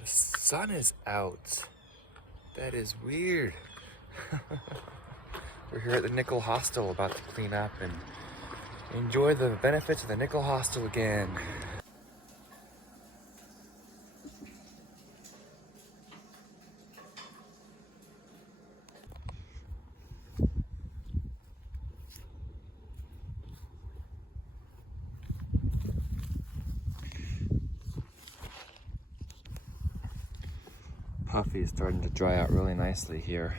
The sun is out. That is weird. We're here at the Nichols Hostel about to clean up and enjoy the benefits of the Nichols Hostel again. Puffy is starting to dry out really nicely here.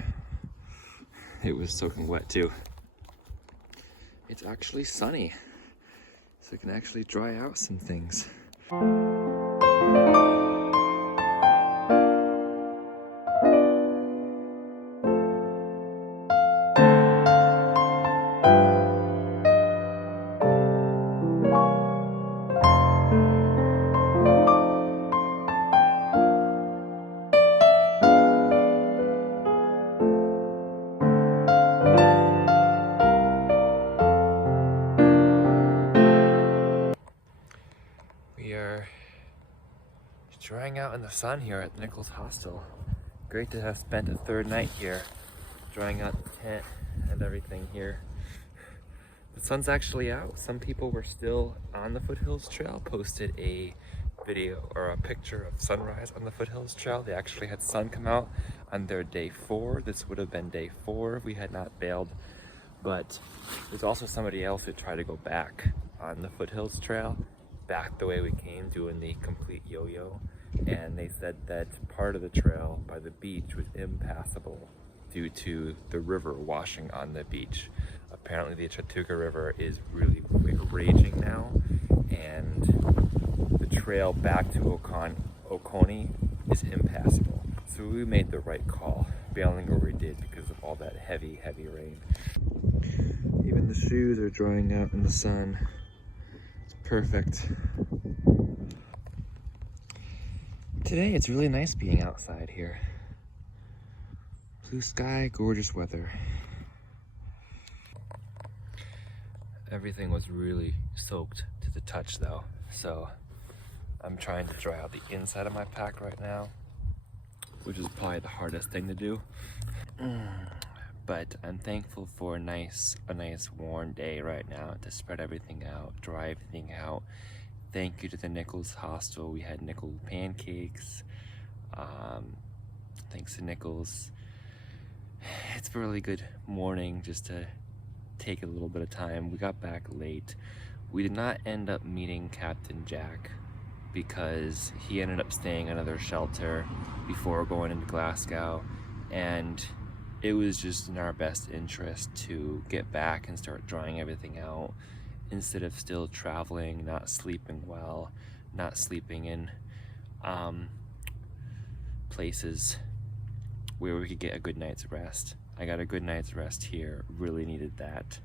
It was soaking wet too. It's actually sunny, so it can actually dry out some things. We are drying out in the sun here at the Nichols Hostel. Great to have spent a third night here, drying out the tent and everything here. The sun's actually out. Some people were still on the Foothills Trail, posted a video or a picture of sunrise on the Foothills Trail. They actually had sun come out on their day 4. This would have been day 4 if we had not bailed. But there's also somebody else who tried to go back on the Foothills Trail, back the way we came, doing the complete yo-yo, and they said that part of the trail by the beach was impassable due to the river washing on the beach. Apparently the Chattooga River is really raging now, and the trail back to Oconee is impassable. So we made the right call, bailing where we did because of all that heavy rain. Even the shoes are drying out in the sun. Perfect. Today it's really nice being outside here. Blue sky, gorgeous weather. Everything was really soaked to the touch though, so I'm trying to dry out the inside of my pack right now, which is probably the hardest thing to do. But I'm thankful for a nice warm day right now to spread everything out, dry everything out. Thank you to the Nichols Hostel. We had Nichols pancakes. Thanks to Nichols. It's a really good morning just to take a little bit of time. We got back late. We did not end up meeting Captain Jack because he ended up staying at another shelter before going into Glasgow, and it was just in our best interest to get back and start drying everything out instead of still traveling, not sleeping well, not sleeping in places where we could get a good night's rest. I got a good night's rest here, really needed that.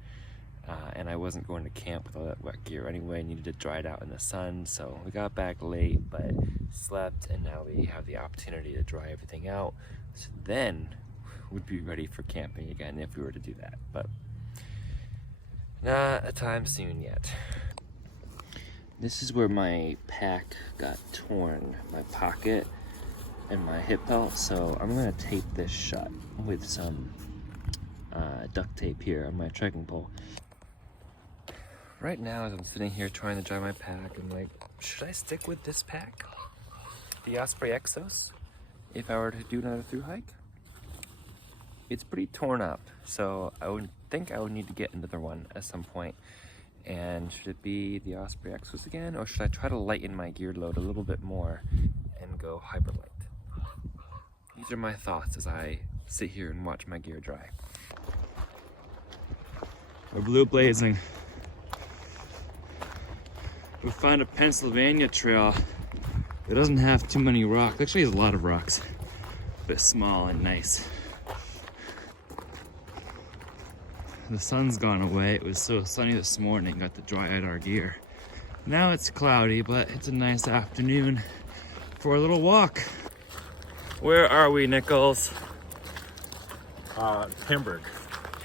And I wasn't going to camp with all that wet gear anyway, needed to dry it out in the sun. So we got back late, but slept, and now we have the opportunity to dry everything out. So then would be ready for camping again if we were to do that, but not a time soon yet. This is where my pack got torn, my pocket and my hip belt, so I'm gonna tape this shut with some duct tape here on my trekking pole. Right now, as I'm sitting here trying to dry my pack, I'm like, should I stick with this pack, the Osprey Exos, if I were to do another thru hike? It's pretty torn up, so I would think I would need to get another one at some point. And should it be the Osprey Exos again, or should I try to lighten my gear load a little bit more and go hyper light? These are my thoughts as I sit here and watch my gear dry. We're blue blazing. We found a Pennsylvania trail that doesn't have too many rocks. Actually, has a lot of rocks, but small and nice. The sun's gone away. It was so sunny this morning, got to dry out our gear. Now it's cloudy, but it's a nice afternoon for a little walk. Where are we, Nichols? Hamburg,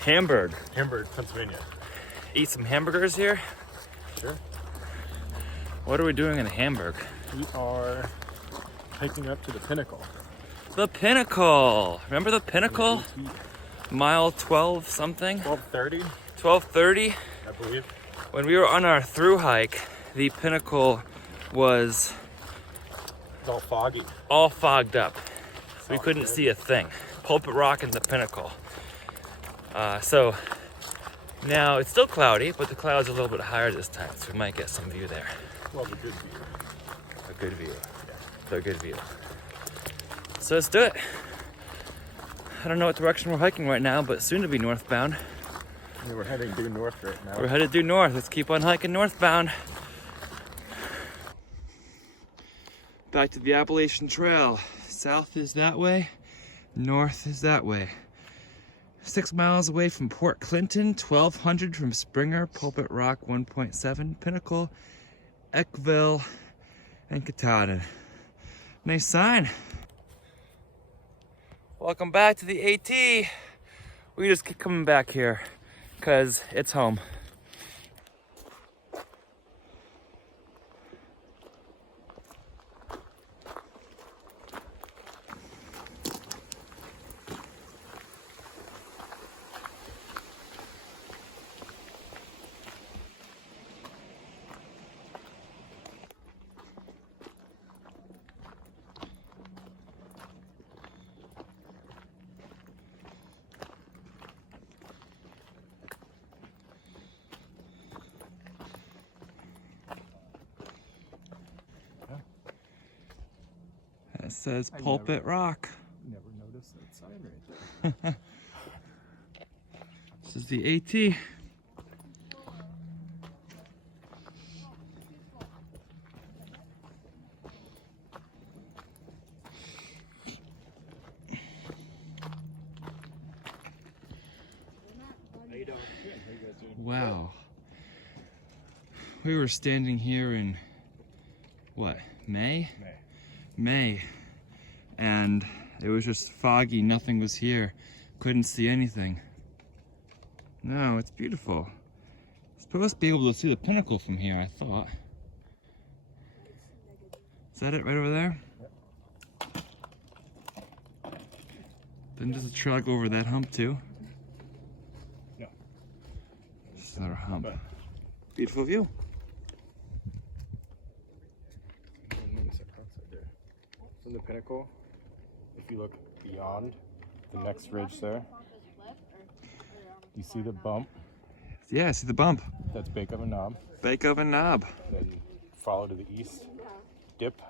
Pennsylvania. Eat some hamburgers here? Sure. What are we doing in Hamburg? We are hiking up to the Pinnacle. The Pinnacle! Remember the Pinnacle? Mile 12 something? 12:30, 12:30? I believe. When we were on our thru hike, the Pinnacle was It's all foggy. all fogged up. We couldn't see a thing. Pulpit Rock and the Pinnacle. So now it's still cloudy, but the clouds are a little bit higher this time, so we might get some view there. Well, the good view. A good view. Yeah. A good view. So let's do it. I don't know what direction we're hiking right now, but soon to be northbound. Yeah, we're heading due north right now. We're headed due north. Let's keep on hiking northbound. Back to the Appalachian Trail. South is that way, north is that way. 6 miles away from Port Clinton, 1,200 from Springer, Pulpit Rock 1.7, Pinnacle, Eckville, and Katahdin. Nice sign. Welcome back to the AT. We just keep coming back here because it's home. It says Pulpit Rock. Never noticed that sign right there. This is the AT. Wow. We were standing here in what, May? May. And it was just foggy, nothing was here. Couldn't see anything. No, it's beautiful. Supposed to be able to see the Pinnacle from here, I thought. Is that it right over there? Yep. Then does the trail go over that hump too? No. This is our hump. Beautiful view. From the Pinnacle, if you look beyond the next ridge there, you see the bump? Yeah, I see the bump. That's Bake of a Knob. Bake of a Knob. Then follow to the east, dip.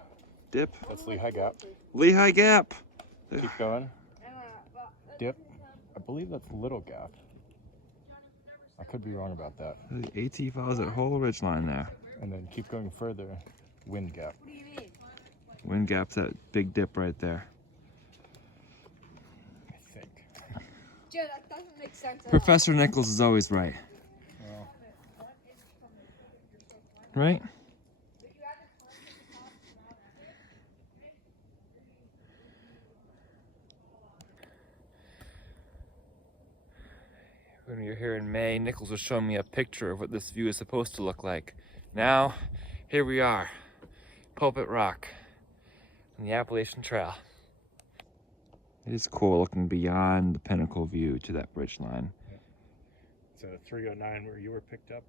Dip. That's Lehigh Gap. Lehigh Gap. Keep going. Dip. I believe that's Little Gap. I could be wrong about that. The AT follows that whole ridge line there. And then keep going further, Wind Gap. Wind Gap's that big dip right there. I think. Joe, that doesn't make sense. Professor Nichols is always right. Well, Right? When we were here in May, Nichols was showing me a picture of what this view is supposed to look like. Now, here we are, Pulpit Rock, on the Appalachian Trail. It is cool looking beyond the Pinnacle view to that bridge line. so 309 where you were picked up,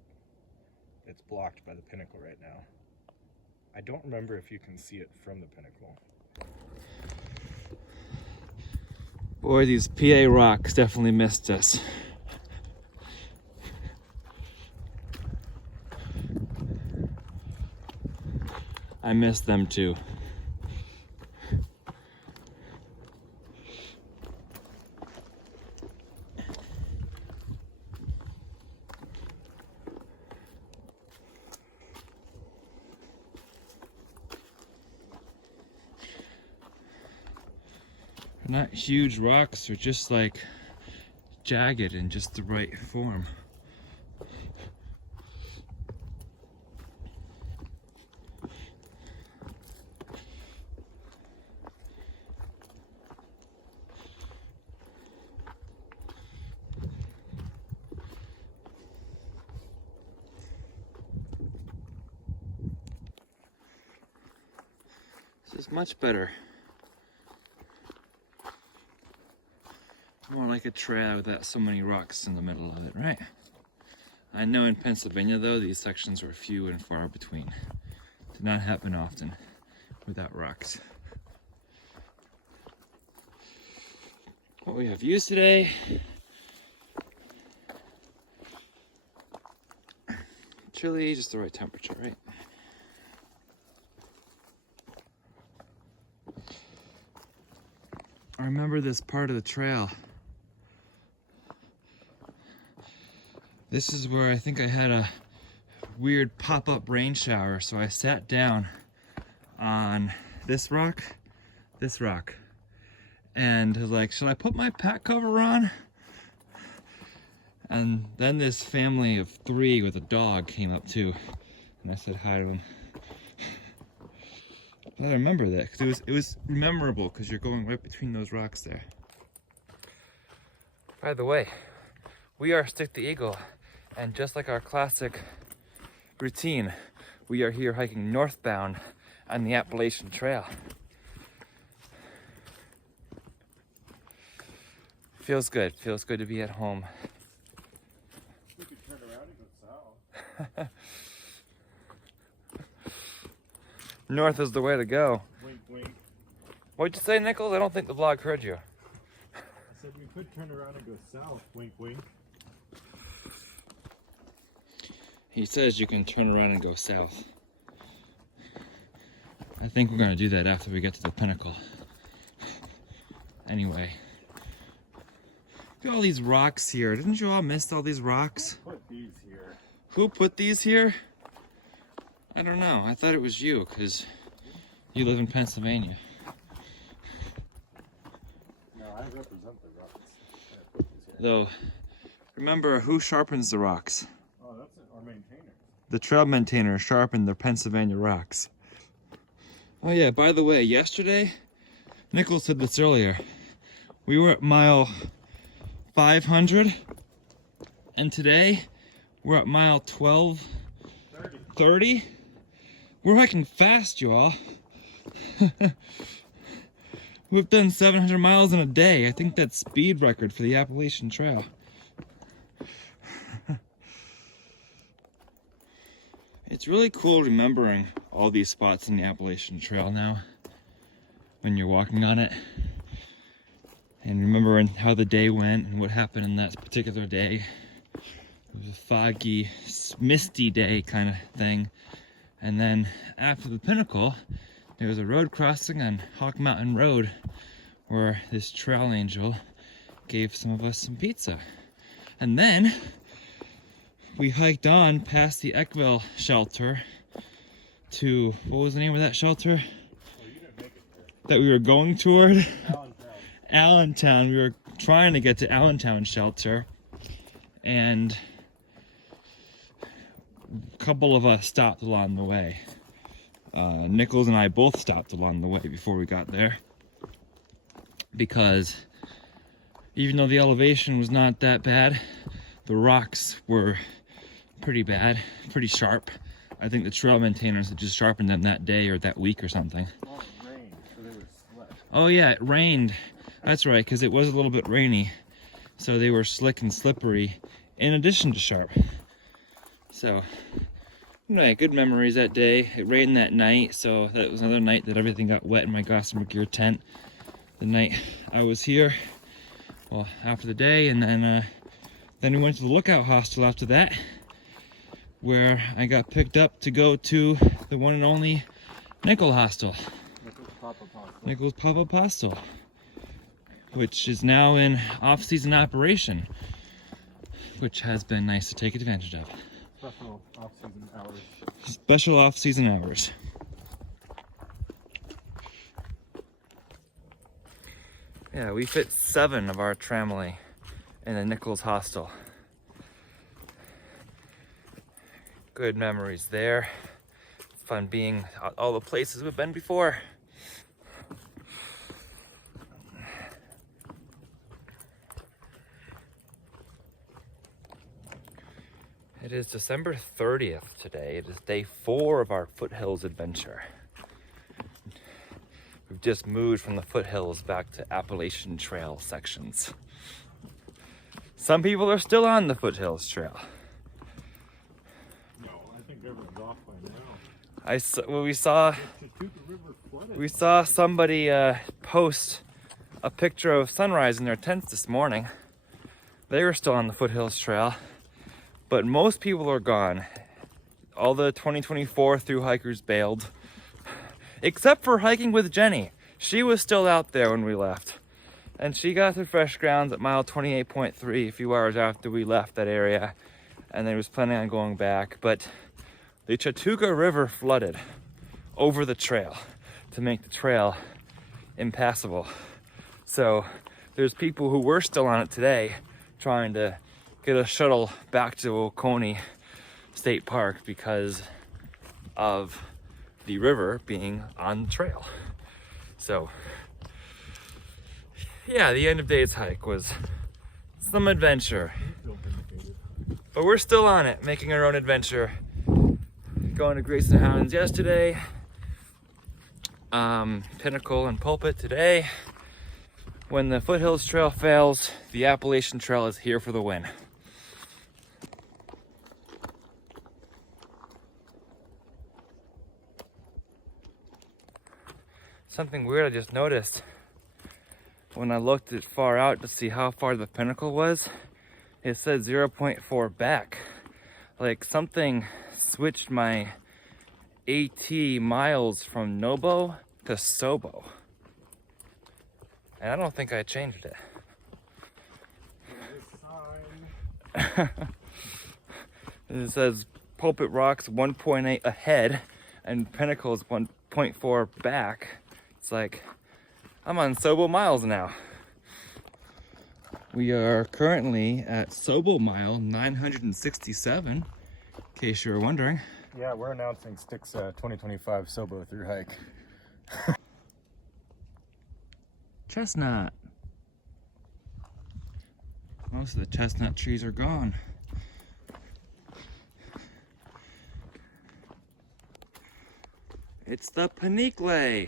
it's blocked by the Pinnacle right now. I don't remember if you can see it from the Pinnacle. Boy, these PA rocks definitely missed us. I missed them too. They're not huge rocks, they're just like jagged in just the right form. This Feels much better. More like a trail without so many rocks in the middle of it, right? I know in Pennsylvania though, these sections were few and far between. Did not happen often without rocks. What we have used today. Chilly, just the right temperature, right? I remember this part of the trail. This is where I think I had a weird pop-up rain shower, so I sat down on this rock, and was like, should I put my pack cover on? And then this family of 3 with a dog came up too, and I said hi to them. But I remember that because it was memorable because you're going right between those rocks there. By the way, we are Stick the Eagle, and just like our classic routine, we are here hiking northbound on the Appalachian Trail. Feels good to be at home. We could turn around and go south. North is the way to go. Wink, wink. What'd you say, Nichols? I don't think the vlog heard you. I said we could turn around and go south. Wink, wink. He says you can turn around and go south. I think we're gonna do that after we get to the Pinnacle. Anyway. Look at all these rocks here. Didn't you all miss all these rocks? Who put these here? Who put these here? I don't know. I thought it was you, because you live in Pennsylvania. No, I represent the rocks. I put these here. Though, remember, who sharpens the rocks? Oh, that's our maintainer. The trail maintainers sharpen the Pennsylvania rocks. Oh yeah, by the way, yesterday, Nichols said this earlier, we were at mile 500, and today we're at mile 1230. We're hiking fast, y'all. We've done 700 miles in a day. I think that's speed record for the Appalachian Trail. It's really cool remembering all these spots in the Appalachian Trail now when you're walking on it, and remembering how the day went and what happened in that particular day. It was a foggy, misty day kind of thing. And then after the Pinnacle, there was a road crossing on Hawk Mountain Road where this trail angel gave some of us some pizza. And then we hiked on past the Eckville shelter to, what was the name of that shelter? Oh, you didn't make it there. That we were going toward? Allentown. Allentown. We were trying to get to Allentown shelter, and a couple of us stopped along the way. Nichols and I both stopped along the way before we got there, because even though the elevation was not that bad, the rocks were pretty bad, pretty sharp. I think the trail maintainers had just sharpened them that day or that week or something. Well, it rained, so they were slick. Oh yeah, it rained. That's right, because it was a little bit rainy. So they were slick and slippery in addition to sharp. So, anyway, good memories that day. It rained that night, so that was another night that everything got wet in my Gossamer Gear tent. The night I was here, well, after the day, and then we went to the Lookout Hostel after that, where I got picked up to go to the one and only Nichols Hostel. Nichols Pop-Up Hostel, which is now in off-season operation, which has been nice to take advantage of. Special off-season hours. Special off-season hours. Yeah, we fit 7 of our tramily in the Nichols Hostel. Good memories there. Fun being at all the places we've been before. It is December 30th today. It is day 4 of our Foothills adventure. just moved from the foothills back to Appalachian Trail sections. Some people are still on the Foothills Trail. No, I think everyone's off by now. We saw somebody post a picture of sunrise in their tents this morning. They were still on the Foothills Trail, but most people are gone. All the 2024 thru hikers bailed, except for hiking with Jenny. She was still out there when we left, and she got to fresh grounds at mile 28.3 a few hours after we left that area, and they was planning on going back, but the Chattooga River flooded over the trail to make the trail impassable. So there's people who were still on it today trying to get a shuttle back to Oconee State Park because of the river being on the trail. So yeah, the end of day's hike was some adventure, but we're still on it, making our own adventure. Going to Grayson Hounds yesterday, Pinnacle and Pulpit today. When the Foothills Trail fails, the Appalachian Trail is here for the win. Something weird I just noticed when I looked it far out to see how far the Pinnacle was, it said 0.4 back. Like something switched my AT miles from Nobo to Sobo. And I don't think I changed it. It says Pulpit Rock's 1.8 ahead and Pinnacle's 1.4 back. It's like, I'm on Sobo miles now. We are currently at Sobo mile 967, in case you're wondering. Yeah, we're announcing Stick's 2025 Sobo through hike. Chestnut. Most of the chestnut trees are gone. It's the Pinnacle.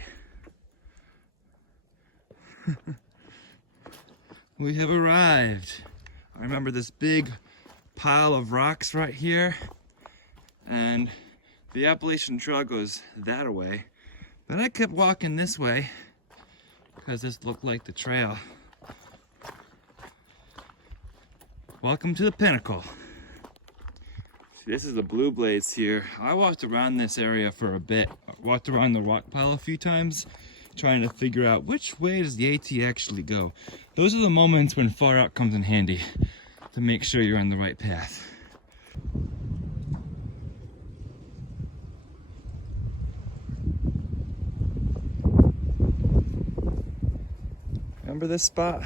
We have arrived. I remember this big pile of rocks right here, and the Appalachian Trail goes that way, but I kept walking this way because this looked like the trail. Welcome to the Pinnacle. See, this is the Blue Blades here. I walked around this area for a bit. I walked around the rock pile a few times, trying to figure out which way does the AT actually go. Those are the moments when far out comes in handy to make sure you're on the right path. Remember this spot?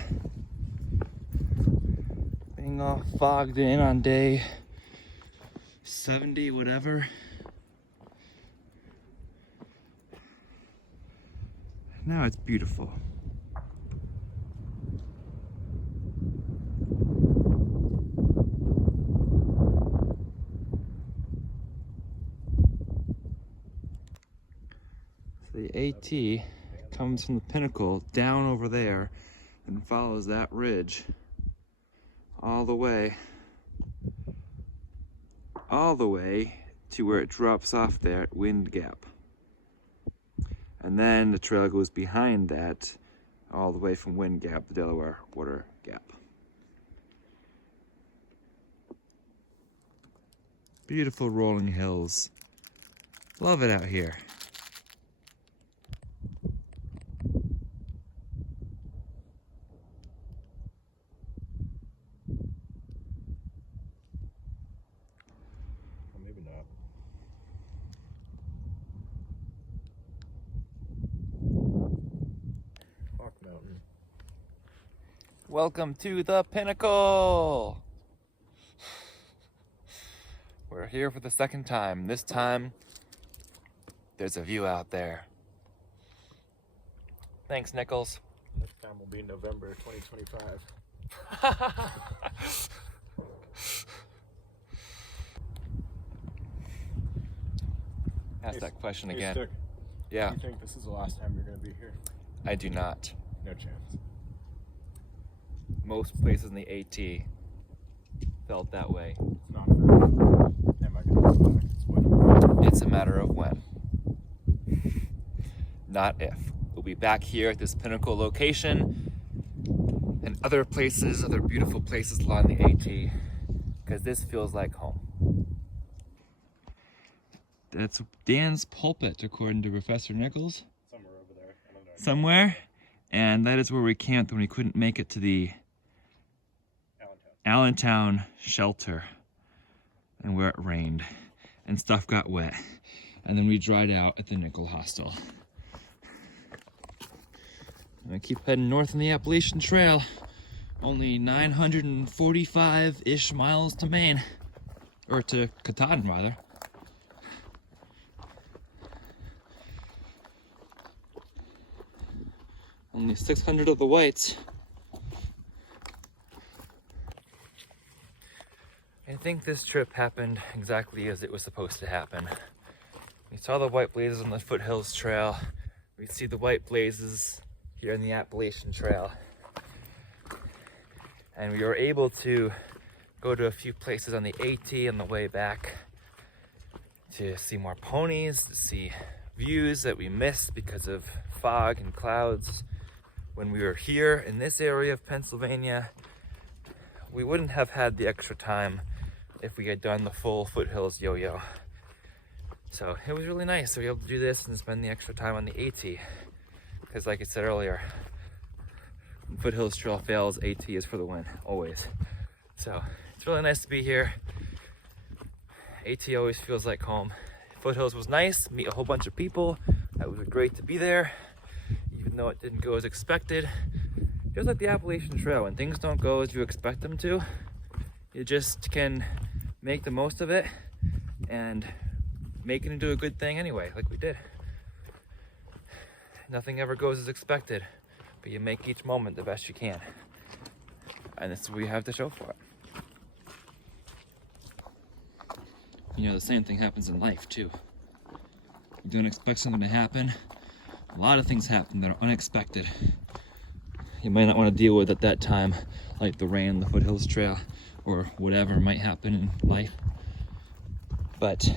Being all fogged in on day 70, whatever. Now it's beautiful. The AT comes from the Pinnacle down over there and follows that ridge all the way to where it drops off there at Wind Gap. And then the trail goes behind that all the way from Wind Gap to Delaware Water Gap. Beautiful rolling hills. Love it out here. Or maybe not. Hawk Mountain. Welcome to the Pinnacle! We're here for the second time. This time, there's a view out there. Thanks, Nichols. Next time will be November 2025. Ask that question again. Stick, Yeah, Do you think this is the last time you're going to be here? I do not. No chance. Most places in the AT felt that way. It's not fair. Am I going to go back? It's when. It's a matter of when, not if. We'll be back here at this Pinnacle location and other places, other beautiful places along the AT, because this feels like home. That's Dan's Pulpit, according to Professor Nichols. Somewhere over there. I don't know. Somewhere. And that is where we camped when we couldn't make it to the Allentown shelter, and where it rained and stuff got wet. And then we dried out at the Nichols Hostel. And I keep heading north on the Appalachian Trail. Only 945-ish miles to Maine. Or to Katahdin, rather. Only 600 of the whites. I think this trip happened exactly as it was supposed to happen. We saw the white blazes on the Foothills Trail. We see the white blazes here on the Appalachian Trail. And we were able to go to a few places on the AT on the way back to see more ponies, to see views that we missed because of fog and clouds. When we were here in this area of Pennsylvania, we wouldn't have had the extra time if we had done the full Foothills yo-yo. So it was really nice to be able to do this and spend the extra time on the AT. Because like I said earlier, when Foothills Trail fails, AT is for the win, always. So it's really nice to be here. AT always feels like home. Foothills was nice, meet a whole bunch of people. That was great to be there, even though it didn't go as expected. Just like the Appalachian Trail, when things don't go as you expect them to, you just can make the most of it and make it into a good thing anyway, like we did. Nothing ever goes as expected, but you make each moment the best you can. And that's what we have to show for it. You know, the same thing happens in life too. You don't expect something to happen. A lot of things happen that are unexpected. You might not want to deal with at that time, like the rain on the Foothills Trail, or whatever might happen in life. But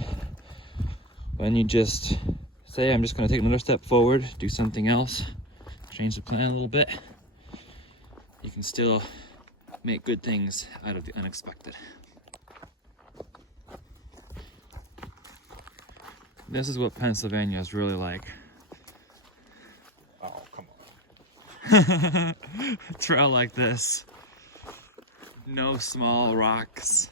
when you just say, I'm just going to take another step forward, do something else, change the plan a little bit, you can still make good things out of the unexpected. This is what Pennsylvania is really like. Oh, come on. A trail like this. No small rocks.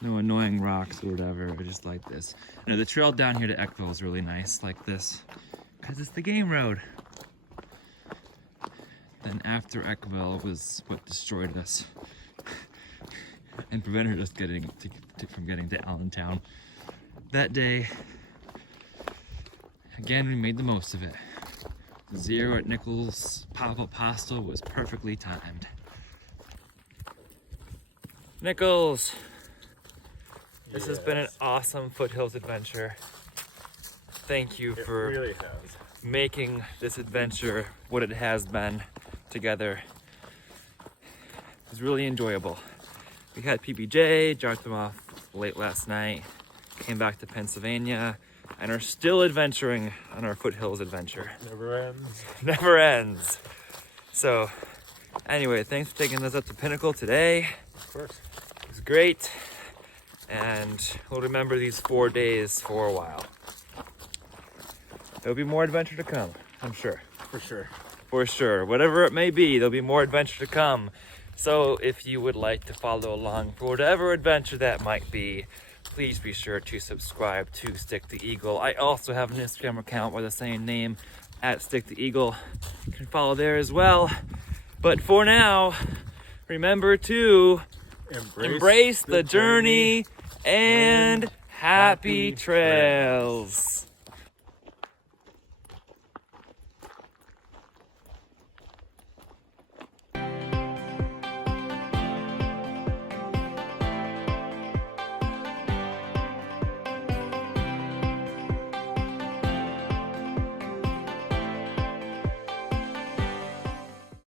No annoying rocks or whatever, just like this. You know, the trail down here to Eckville is really nice, like this, because it's the game road. Then after Eckville was what destroyed us and prevented us from getting to Allentown. That day, again, we made the most of it. The zero at Nichols pop-up hostel was perfectly timed. Nichols! This has been an awesome Foothills adventure. Thank you for It really has. making this adventure what it has been together. It was really enjoyable. We had PBJ, dropped them off late last night, came back to Pennsylvania, and are still adventuring on our Foothills adventure. Never ends. Never ends. So, anyway, thanks for taking us up to Pinnacle today. Of course. It was great, and we'll remember these 4 days for a while. There'll be more adventure to come, I'm sure. For sure. For sure. Whatever it may be, there'll be more adventure to come. So if you would like to follow along for whatever adventure that might be, please be sure to subscribe to Stick the Eagle. I also have an Instagram account by the same name, @StickTheEagle. You can follow there as well. But for now, remember to embrace the journey and happy trails.